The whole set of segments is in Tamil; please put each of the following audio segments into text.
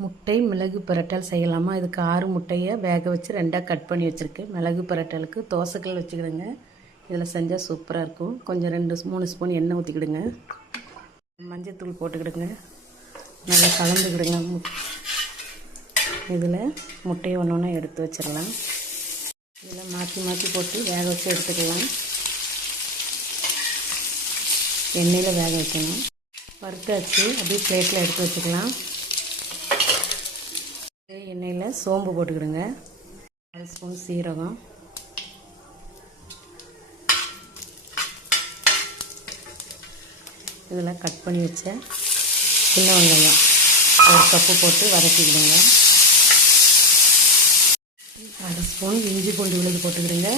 முட்டை மிளகு பிரட்டல் செய்யலாமா? இதுக்கு 6 முட்டையை வேக வச்சு 2ஆக கட் பண்ணி வச்சுருக்கேன். மிளகு பிரட்டலுக்கு தோசைக்கல் வச்சுக்கிடுங்க. இதில் செஞ்சால் சூப்பராக இருக்கும். கொஞ்சம் 2-3 ஸ்பூன் எண்ணெய் ஊற்றிக்கிடுங்க. மஞ்சள்தூள் போட்டுக்கிடுங்க. நல்லா கலந்துக்கிடுங்க. இதில் முட்டையை ஒன்று ஒன்றா எடுத்து வச்சிடலாம். இதில் மாற்றி மாற்றி போட்டு வேக வச்சு எடுத்துக்கலாம். எண்ணெயில் வேக வைக்கணும். வறுத்தாச்சு அப்படியே பிளேட்டில் எடுத்து வச்சுக்கலாம். எண்ணெயில் சோம்பு போட்டுக்கிடுங்க. 1 ஸ்பூன் சீரகம், இதில் கட் பண்ணி வச்ச சின்ன வெங்காயம் 1 கப்பு போட்டு வதக்கிக்கிடுங்க. 1/2 ஸ்பூன் இஞ்சி பூண்டு விழுது போட்டுக்கிடுங்க.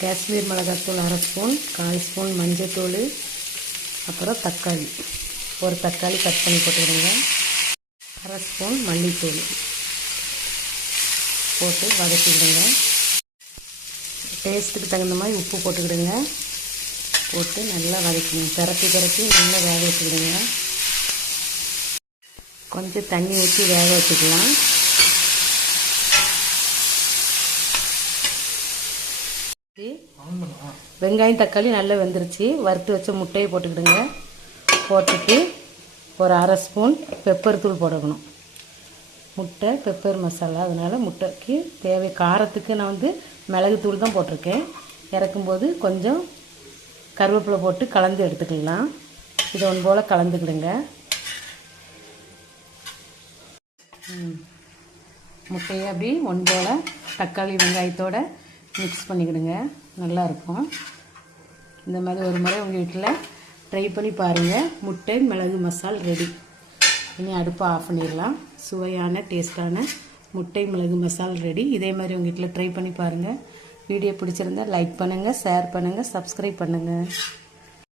காஷ்மீர் மிளகாத்தூள் 1/2 ஸ்பூன், 1/4 ஸ்பூன் மஞ்சத்தூள், அப்புறம் தக்காளி 1 தக்காளி கட் பண்ணி போட்டுக்கிடுங்க. 1/2 ஸ்பூன் மல்லித்தூள் போட்டு வதக்கிக்கிடுங்க. டேஸ்ட்டுக்கு தகுந்த மாதிரி உப்பு போட்டுக்கிடுங்க. போட்டு நல்லா வதக்கிங்க. பரப்பி நல்லா வேக வச்சுக்கிடுங்க. கொஞ்சம் தண்ணி ஊற்றி வேக வச்சுக்கலாம். வெங்காயம் தக்காளி நல்லா வெந்துருச்சு. வறுத்து வச்ச முட்டையை போட்டுக்கிடுங்க. போட்டுட்டு ஒரு 1/2 ஸ்பூன் பெப்பர் தூள் போடணும். முட்டை பெப்பர் மசாலா, அதனால் முட்டைக்கு தேவை காரத்துக்கு நான் மிளகுத்தூள் தான் போட்டிருக்கேன். இறக்கும்போது கொஞ்சம் கருவேப்பிலை போட்டு கலந்து எடுத்துக்கலாம். இதை ஒன்று போல் கலந்துக்கிடுங்க. முட்டையை அப்படி ஒன்று போல் தக்காளி வெங்காயத்தோடு மிக்ஸ் பண்ணிக்கிடுங்க. நல்லாயிருக்கும். இந்த மாதிரி ஒரு முறை உங்கள் வீட்டில் ட்ரை பண்ணி பாருங்கள். முட்டை மிளகு மசால் ரெடி. இனி அடுப்பை ஆஃப் பண்ணிடலாம். சுவையான டேஸ்டான முட்டை மிளகு மசால் ரெடி. இதே மாதிரி உங்கள் வீட்டில் ட்ரை பண்ணி பாருங்கள். வீடியோ பிடிச்சிருந்தா லைக் பண்ணுங்கள், ஷேர் பண்ணுங்கள், சப்ஸ்கிரைப் பண்ணுங்கள்.